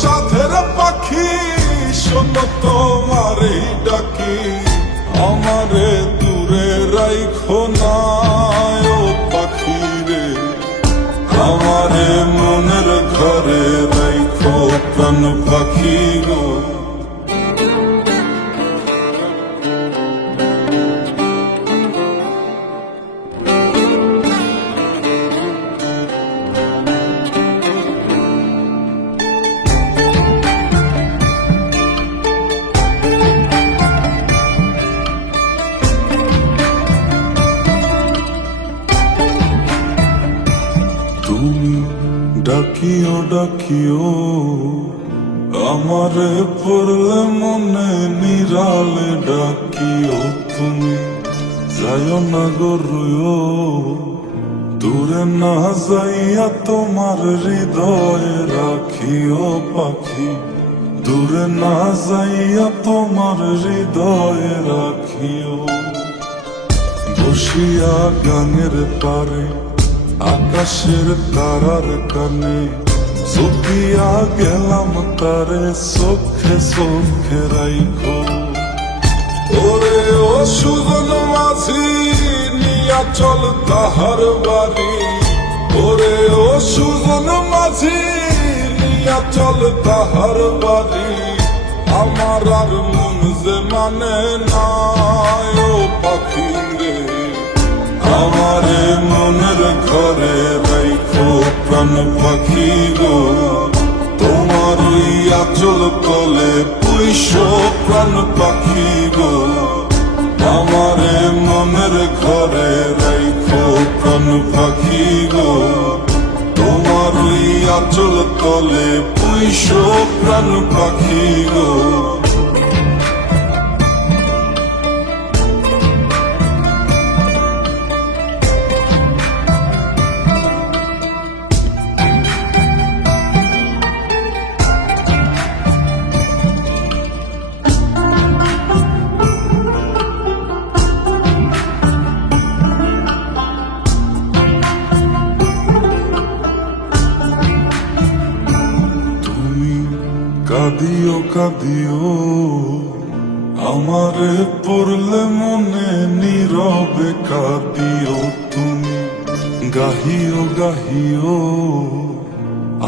সাথের পাখি শোনো তোমারে ডাকি, আমারে দূরে রাইখো না ও পাখি রে, আমারে মনের ঘরে রাইখো প্রাণ পাখি গো। তুমি ডাকিও ডাকিও আমারে পড়লে মনে নিরালে ডাকিও, তুমি যাইও না গো রুইও দূরে না যাইয়া তোমার হৃদয়ে রাখিও পাখি, দূরে না যাইয়া তোমার হৃদয়ে রাখিও। বসিয়া গানের পারে আকাশের তারার কানে চোখিয়া গেলাম তারে চোখে চোখে রাইখো। ওরে ও সুজন মাঝি নিয়া চল তাহার বাড়ি, ওরে ও সুজন মাঝি নিয়া চল তাহার বাড়ি, আমার আর মন যে মানে না ও পাখি রে, আমারে মনের ঘরে রাইখো প্রাণ পাখি গো। তোমার ওই আঁচল তলে পুইশো প্রাণ পাখি গো, আমারে মনের ঘরে রাইখো প্রাণ পাখি গো। তোমার ওই আঁচল তলে পুইশো প্রাণ পাখি গো। কাঁদিও কাঁদিও আমারে পড়লে মনে নীরবে কাঁদিও, তুমি গাহিও গাহিও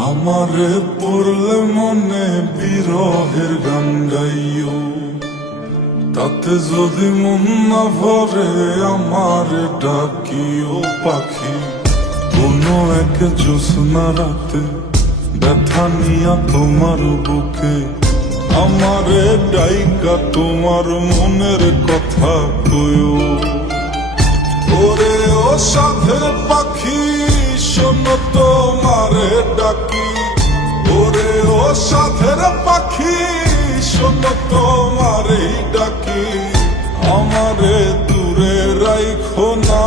আমারে পড়লে মনে বিরহের গান গাইও। তাতে যদি মন না ভরে আমারে ডাকিও পাখি, কোনো এক জ্যোৎস্না রাতে ব্যথা নিয়া তোমার বুকে আমারে ডাইকা তোমার মনের কথা কইও। ওরে ও সাথের পাখি শোনো তোমারে ডাকি, ওরে ও সাথের পাখি শোনো তোমারে ডাকি, আমারে দূরে রাইখো না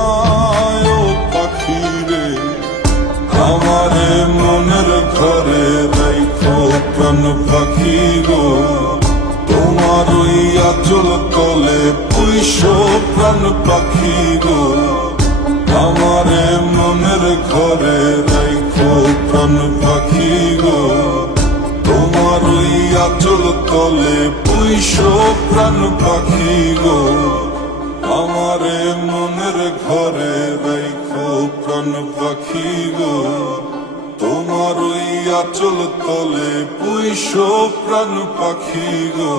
ও পাখি রে, আমারে মনের ঘরে রাইখো প্রাণ পাখি গো। তোমার ওই আঁচল তলে পুইশো প্রাণ পাখি গো, আমারে মনের ঘরে রাইখো প্রাণ পাখি গো। তোমার ওই আঁচল তলে পুইশো প্রাণ পাখি গো, আমারে মনের ঘরে রাইখো প্রাণ পাখি গো। তোমার ওই আঁচল তলে পুইশো প্রাণ পাখি গো।